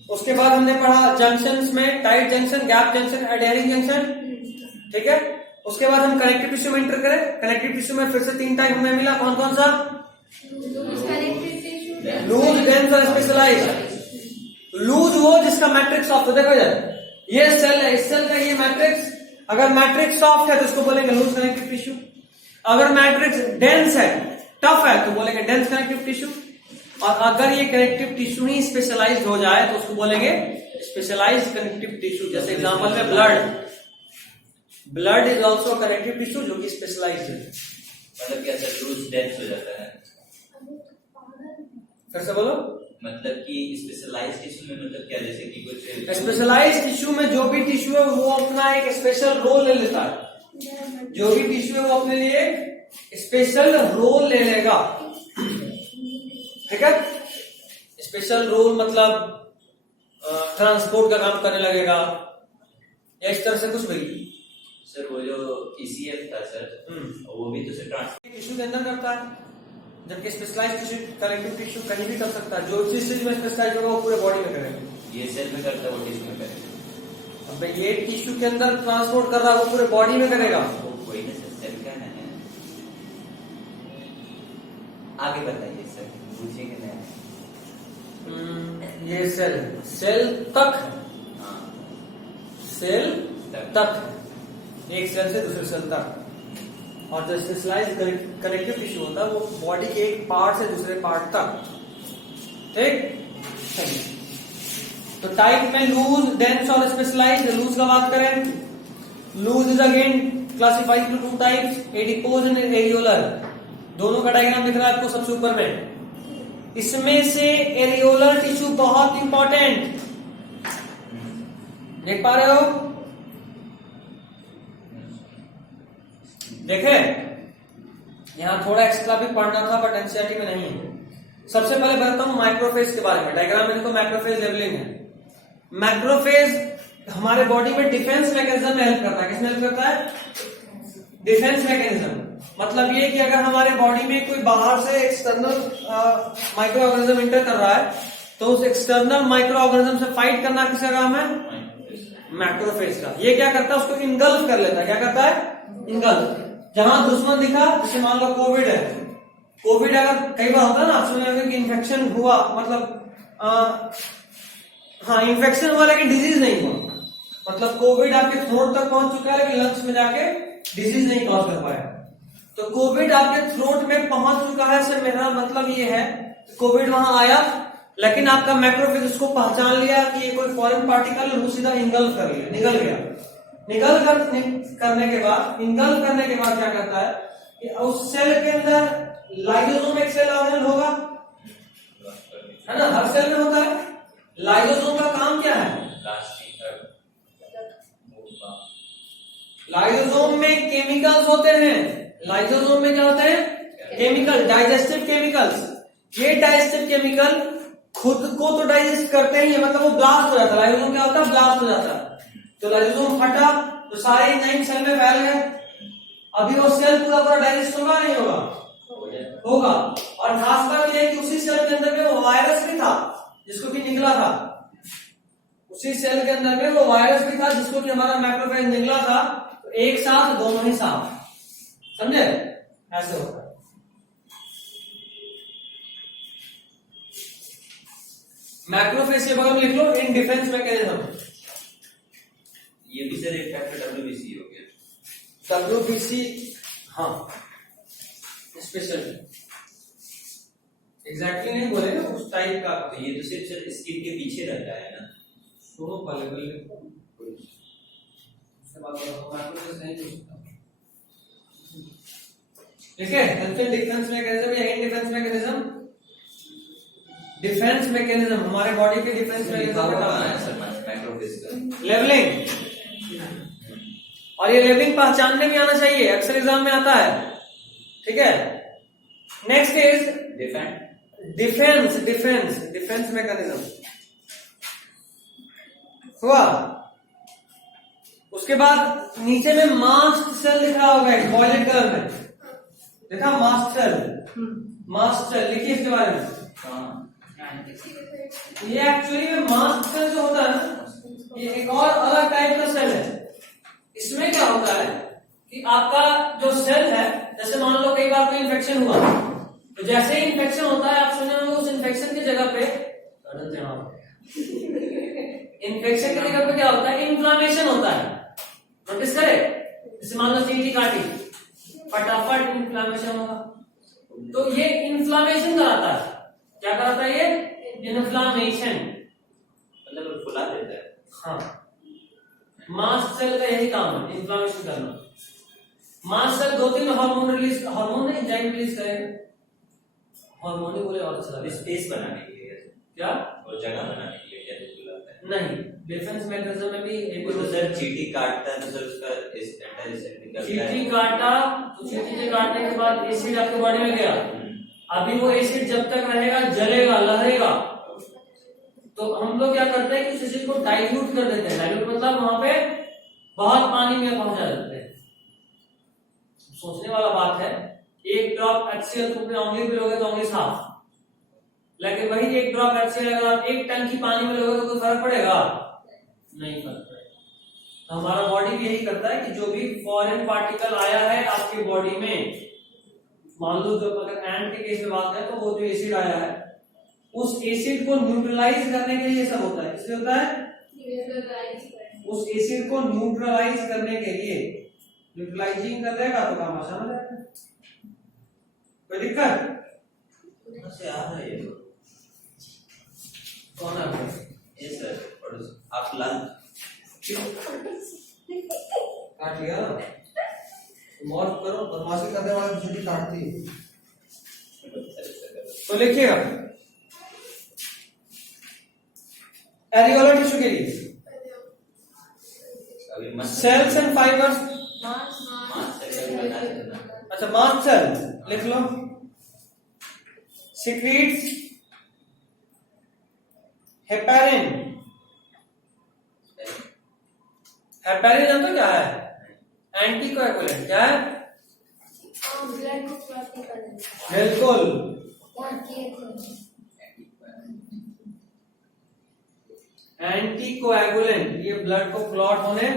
उसके बाद हमने पढ़ा जंक्शंस में tight junction, gap junction, adhering junction. ठीक है, उसके बाद हम कनेक्टिव टिश्यू में एंटर करें। कनेक्टिव टिश्यू में फिर से 3 टाइप हमें मिला, कौन कौन सा? लूज, डेंस और स्पेशलाइज्ड। लूज वो जिसका मैट्रिक्स सॉफ्ट है। देखो इधर ये सेल है, इस सेल का ये मैट्रिक्स, अगर मैट्रिक्स सॉफ्ट है तो उसको बोलेंगे लूज कनेक्टिव टिश्यू। अगर मैट्रिक्स डेंस है, टफ है, तो बोलेंगे डेंस कनेक्टिव टिश्यू। और अगर ये कनेक्टिव टिश्यू ही स्पेशलाइज्ड हो जाए तो उसको बोलेंगे स्पेशलाइज्ड कनेक्टिव टिश्यू। जैसे एग्जांपल में blood is also connective tissue जो कि स्पेशलाइज्ड है। मतलब क्या सर, लूज डेंस हो जाता है? फिर से बोलो। मतलब कि स्पेशलाइज्ड टिश्यू में मतलब क्या, जैसे कि कुछ स्पेशलाइज्ड टिश्यू में जो भी टिश्यू है वो अपना एक स्पेशल रोल ले लेता है। जो भी टिश्यू है वो अपने लिए स्पेशल रोल ले लेगा। ठीक है, स्पेशल रोल मतलब ट्रांसपोर्ट का काम करने लगेगा या इस तरह से कुछ भी। सर वो जो ECF था सर, वो भी तो सर ट्रांसपोर्ट टिश्यू के अंदर करता है, जबकि स्पेशलाइज्ड टिश्यू कनेक्टिव टिश्यू कहीं भी कर सकता है। जो जिस चीज में स्पेशलाइज्ड होगा वो पूरे बॉडी में करेगा। ये सेल में करता है, वो टिश्यू में करेगा। अब ये टिश्यू के अंदर ट्रांसपोर्ट कर रहा है, वो पूरे बॉडी में करेगा। वो कोई ना सर, सेल क्या है? आगे बताइए सर, पूछिए कि नहीं। ये सेल तक, हाँ, सेल तक, एक सेल से दूसरे सेल तक। और जो स्पेशलाइज्ड कनेक्टिव टिश्यू होता है वो बॉडी के एक पार्ट से दूसरे पार्ट तक। ठीक, तो टाइप में लूज, डेंस और स्पेशलाइज्ड। लूज का बात करें, loose is again classified to 2 types, adipose and areolar. दोनों का डायग्राम दिख रहा है आपको सबसे ऊपर में। इसमें से एरियोलर टिश्यू बहुत इंपॉर्टेंट, देख पा रहे हो? देखे, यहां थोड़ा एक्स्ट्रा भी पढ़ना था बट एनसीईआरटी में नहीं है। सबसे पहले बताता हूं माइक्रोफेज के बारे में। डायग्राम में देखो माइक्रोफेज लेवलिंग है। माइक्रोफेज हमारे बॉडी में डिफेंस मैकेनिज्म में हेल्प करता है। किसमें हेल्प करता है? Defence mechanism. मतलब ये कि अगर हमारे बॉडी में कोई बाहर से एक्सटर्नल माइक्रो ऑर्गेनिज्म इंटर कर रहा है तो उस एक्सटर्नल माइक्रो ऑर्गेनिज्म से फाइट करना किसका काम है? मैक्रोफेज का। ये क्या करता है? उसको इंगल्फ कर लेता है। क्या करता है? इंगल्फ। जहां दुश्मन दिखा, जैसे मान लो कोविड है, कोविड अगर कई बार होता है ना, आप सुने होंगे कि इन्फेक्शन हुआ, मतलब हाँ इन्फेक्शन हुआ लेकिन डिजीज नहीं हुआ। मतलब कोविड आपके थ्रोट तक पहुंच चुका है लेकिन लंग्स में जाके डिजीज नहीं कॉज कर पाया। तो कोविड आपके थ्रोट में पहुंच चुका है से मेरा मतलब ये है कोविड वहां आया लेकिन आपका मैक्रोफेज उसको पहचान लिया कि ये कोई फॉरेन पार्टिकल, वो सीधा इंगल्फ कर लिया, निकल गया। करने के बाद इनगल्फ करने के बाद क्या करता है कि उस सेल के अंदर लाइसोसोम एक सेल ऑर्गेनल होगा, है ना, हर सेल में होता है। लाइसोसोम का काम क्या है? लाइसोसोम में केमिकल्स होते हैं। लाइसोसोम में क्या होते हैं? Chemical, digestive chemicals. ये डाइजेस्टिव केमिकल खुद को तो डाइजेस्ट करते ही है, मतलब वो ब्लास्ट हो जाता है। लाइसोसोम क्या होता है? ब्लास्ट हो जाता है। तो लाइसोसोम फटा तो सारे एंजाइम सेल में फैल गए। अभी वो सेल पूरा पूरा डाइजेस्ट होगा नहीं होगा? होगा। और खास बात यह है कि उसी सेल के अंदर में वो वायरस भी था जिसको कि निकला था। उसी सेल के अंदर में वो वायरस भी था जिसको कि हमारा मैक्रोफेज निकला था। तो एक साथ दोनों ही साथ, समझे? ऐसे होता है। मैक्रोफेज के बगल में लिख लो इन डिफेंस मैकेनिज्म। ये भी सर एक फैक्टर WBC हो गया। WBC, हाँ, स्पेशल एग्जैक्टली नहीं बोले ना, उस टाइप का। तो ये तो सिर्फ सर स्किन के पीछे रहता है ना। सुनो पहले उसके बाद मैक्रोफेज नहीं हो सकता। ठीक है, डिफेंस मैकेनिज्म या in defence mechanism. Defence mechanism हमारे बॉडी के डिफेंस मैकेनिज्म लेवलिंग, और ये लेवलिंग पहचानने में आना चाहिए, अक्सर एग्जाम में आता है। ठीक है, नेक्स्ट इज डिफेंस मैकेनिज्म हुआ। उसके बाद नीचे में मास्ट सेल दिख रहा होगा एक वॉयलेट कलर में, देखा? मास्ट सेल लिखिए इसके बारे में। ये एक्चुअली में मास्ट सेल जो होता है ना, ये एक और अलग टाइप का सेल है। इसमें क्या होता है कि आपका जो सेल है, जैसे मान लो कई बार कोई इन्फेक्शन हुआ, तो जैसे ही इन्फेक्शन होता है आप सुने होंगे उस इन्फेक्शन की जगह पे इन्फेक्शन की जगह पे क्या होता है? इन्फ्लामेशन होता है। नोटिस करे, जैसे मान लो चींटी काटी, फटाफट इन्फ्लामेशन होगा। तो ये इन्फ्लामेशन कराता है। क्या कराता है? ये इन्फ्लामेशन, मतलब फुला देता है। हाँ, मास्ट सेल का यही काम है, इन्फ्लामेशन करना। मास्ट सेल 2-3 हार्मोन नहीं, एंजाइम रिलीज करेगा। हार्मोन ही बोले और अच्छा लगेगा। स्पेस बनाने के लिए क्या? और जगह बनाने के लिए क्या बुलाता है? नहीं, डिफेंस मैकेनिज्म में भी एक तो सर चींटी काटता है तो सर उसका एंटासिड निकलता है। चींटी काटा तो चींटी के काटने के बाद एसिड आपके बॉडी में गया। अभी वो एसिड जब तक रहेगा जलेगा, लहरेगा। तो हम लोग क्या करते हैं कि उस एसिड को डाइल्यूट कर देते हैं। डाइल्यूट मतलब वहां पे बहुत पानी में पहुंचा देते हैं। सोचने वाला बात है, एक ड्रॉप HCl तुम अपने उंगली पे लोगे तो उंगली साफ, लेकिन वही एक ड्रॉप HCl अगर आप 1 टंकी पानी में लोगे तो कोई फर्क पड़ेगा? नहीं फर्क पड़ेगा। तो हमारा बॉडी भी यही करता है कि जो भी फॉरेन पार्टिकल आया है आपकी बॉडी में, मान लो जो अगर एंट के केस में बात है तो वो जो एसिड आया है उस एसिड को न्यूट्रलाइज करने के लिए सब होता है। इसलिए होता है उस एसिड को न्यूट्रलाइज करने के लिए, न्यूट्रलाइजिंग कर देगा तो काम आसान हो जाएगा। कोई दिक्कत? से आ रहा है ये कौन है? ये सर और आप लाल काट लिया ना, मौत करो, बदमाशी करने वाले झूठी काटती है। तो लिखिएगा एरियोलर टिश्यू के लिए सेल्स एंड फाइबर्स। अच्छा, मास्ट सेल लिख लो। Secretes heparin. हेपेरिन जानते हो क्या है? एंटीकोएगुलेंट। क्या है? बिल्कुल, एंटीकोएगुलेंट। ये ब्लड को क्लॉट होने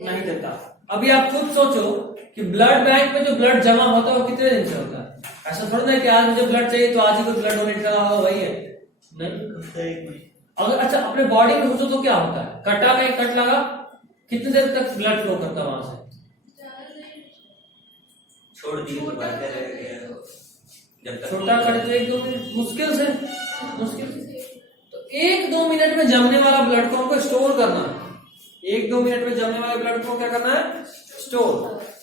नहीं देता। अभी आप खुद सोचो कि ब्लड बैंक में जो ब्लड जमा होता है वो कितने दिन से होता है? ऐसा थोड़ा ना कि आज मुझे ब्लड चाहिए तो आज ही कोई ब्लड डोनेट करा होगा, वही है नहीं। अगर अच्छा अपने बॉडी में सोचो तो क्या होता है? कटा में कट लगा, कितनी देर तक ब्लड फ्लो करता है वहां से? छोड़ दी तो बढ़ते रहेगा जब तक छोटा कट तो 1-2 मिनट मुश्किल से तो 1-2 मिनट में जमने वाला ब्लड को हमको स्टोर करना है। 1-2 मिनट में जमने वाले ब्लड को क्या करना है, स्टोर।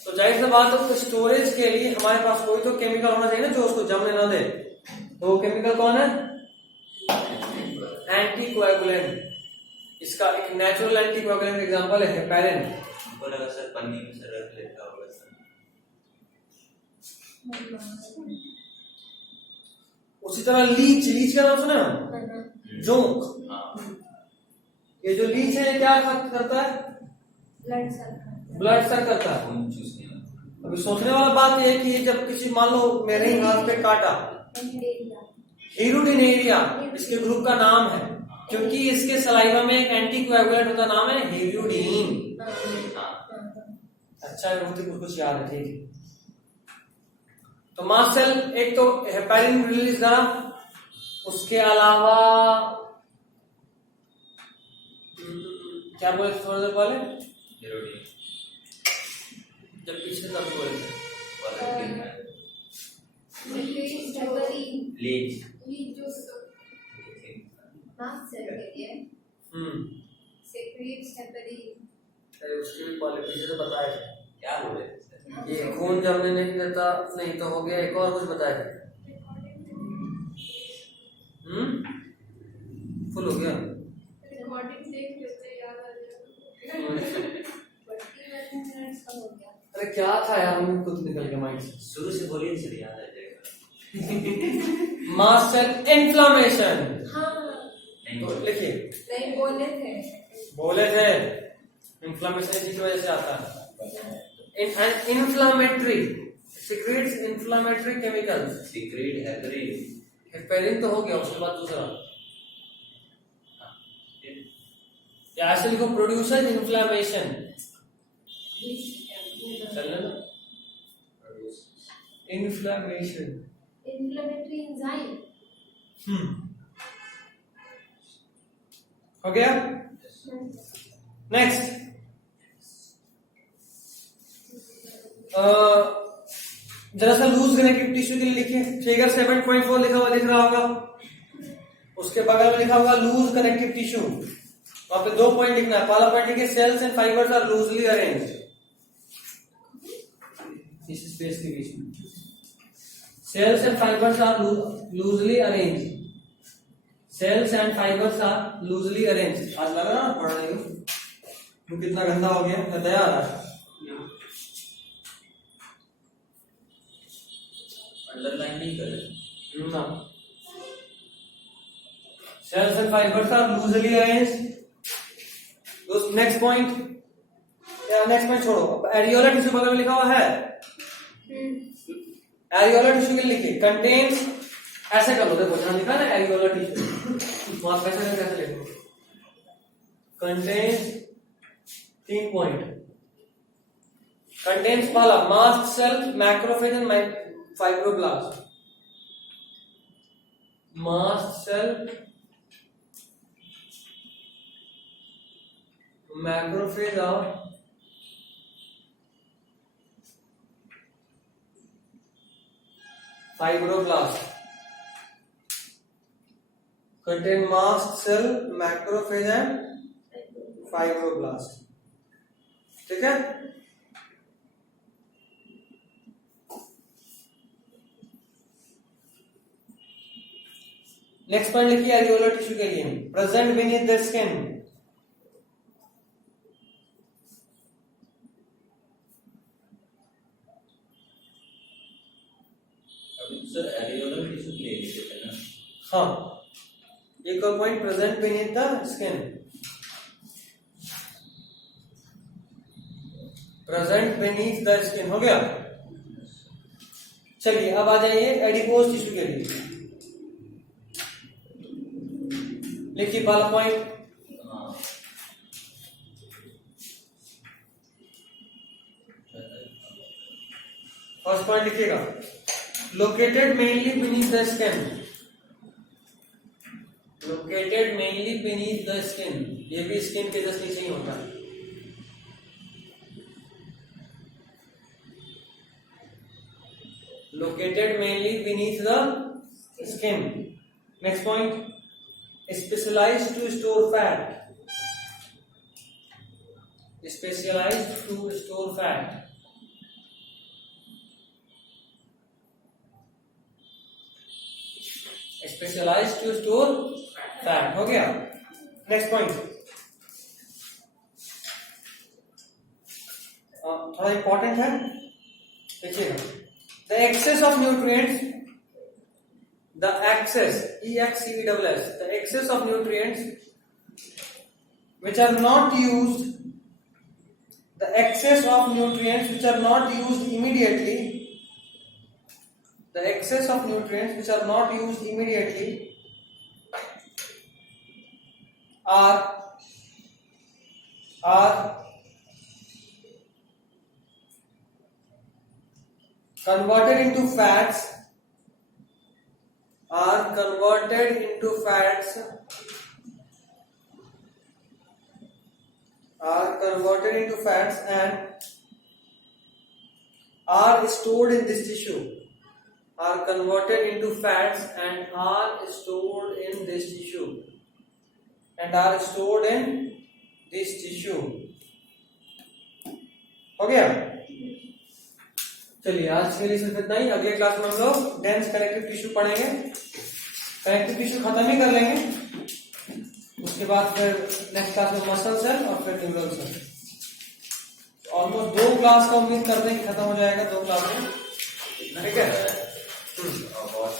तो जाहिर सी बात है, स्टोरेज के लिए हमारे पास कोई तो केमिकल होना चाहिए ना जो उसको जमने ना दे। तो वो केमिकल कौन है, एंटीकोएगुलेंट। इसका एक नेचुरल एंटीकोएगुलेंट एग्जांपल है हेपेरिन। हमको लगा सर पन्नी में सर रख लेता होगा सर। उसी तरह लीच, लीच का नाम सुना है, जोंक। ये जो लीच है क्या करता है, ब्लड सक करता है। खून चूसने वाला। अभी सोचने वाला बात यह है कि जब किसी मान लो मेरे ही हाथ पे काटा, हीरोडिनेरिया इसके ग्रुप का नाम है, क्योंकि इसके सलाइवा में एक एंटीकोएगुलेंट होता, नाम है हीरोडिन। अच्छा है, बहुत कुछ याद है, ठीक है। तो मास्ट सेल एक तो हेपेरिन रिलीज करा, उसके अलावा क्या बोले थे थोड़ी देर पहले, हीरोडिन जब पीछे तब बोले थे, लीच। अरे उसकी भी क्वालिटी से बताया था। क्या बोले थे सर? ये खून जमने नहीं देता, नहीं तो हो गया, एक और कुछ बताया था। फुल हो गया। अरे क्या था यार, हमें खुद निकल गया माइंड से। शुरू से बोलिए सर, याद आ जाएगा। मास्ट सेल इन्फ्लामेशन, नहीं तो लिखिए, नहीं बोले थे इन्फ्लामेशन इसी की वजह से आता है। Inflammatory secrets inflammatory chemicals, secret heparin. Heparin तो हो गया, उसके बाद दूसरा या ऐसे लिखो, प्रोड्यूसर इन्फ्लामेशन। चल ना, इन्फ्लामेशन, इन्फ्लेमेटरी एंजाइम। हो गया। नेक्स्ट, जरा सा लूज कनेक्टिव टिश्यू के लिए लिखिए, फिगर 7.4 लिखा हुआ दिख रहा होगा, उसके बगल में लिखा होगा लूज कनेक्टिव टिश्यू। वहां पे 2 पॉइंट लिखना है। पहला पॉइंट लिखिए, cells and fibres are loosely arranged, इस स्पेस के बीच में cells and fibres are loosely arranged, cells and fibres are loosely arranged. आज लग रहा है पढ़ने को कितना गंदा हो गया, दया आ रहा है। अंडरलाइन नहीं करे ना, cells and fibres are loosely arranged. Next point, next point छोड़ो, एरियोला टिश्यू बगल में लिखा हुआ है, एरियोला टिश्यू के लिए लिखिए, कंटेन्स, ऐसे कर लो, देखो जहां लिखा है ना एरियोला टिश्यू, वहां कैसे लिखो, कंटेन्स 3 पॉइंट, कंटेन्स पहला mast cell, macrophage and fibroblast, mast cell, macrophage और fibroblast, contain mast cell, macrophage and fibroblast। ठीक है, नेक्स्ट पॉइंट लिखिए एरियोलर टिश्यू के लिए, present beneath the skin, sir areolar tissue ले लेते हैं ना। हाँ, एक और point, present beneath the skin, present beneath the skin हो गया। चलिए अब आ जाइए एडिपोज टिश्यू के लिए, लिखिए पहला पॉइंट, फर्स्ट पॉइंट लिखिएगा, located mainly beneath the skin, located mainly beneath the skin, ये भी स्किन के जस्ट नीचे ही होता है। Located mainly beneath the skin. Next point, specialised to store fat, specialized to store fat. Specialized to store fat. हो गया. Next point. थोड़ा important है, देखिएगा. The excess of nutrients, the excess, EXCESS, the excess of nutrients which are not used, the excess of nutrients which are not used immediately, the excess of nutrients which are not used immediately are converted into fats, and are stored in this tissue, are converted into fats and are stored in this tissue, हो गया. चलिए आज के लिए सिर्फ इतना ही. अगले क्लास में हम लोग डेंस कनेक्टिव टिश्यू पढ़ेंगे. कनेक्टिव टिश्यू खत्म ही कर लेंगे. उसके बाद फिर नेक्स्ट क्लास में मसल सेल और फिर न्यूरल सेल. ऑलमोस्ट 2 क्लास का उम्मीद करते हैं कि खत्म हो जाएगा 2 क्लास में. ठीक है. बहुत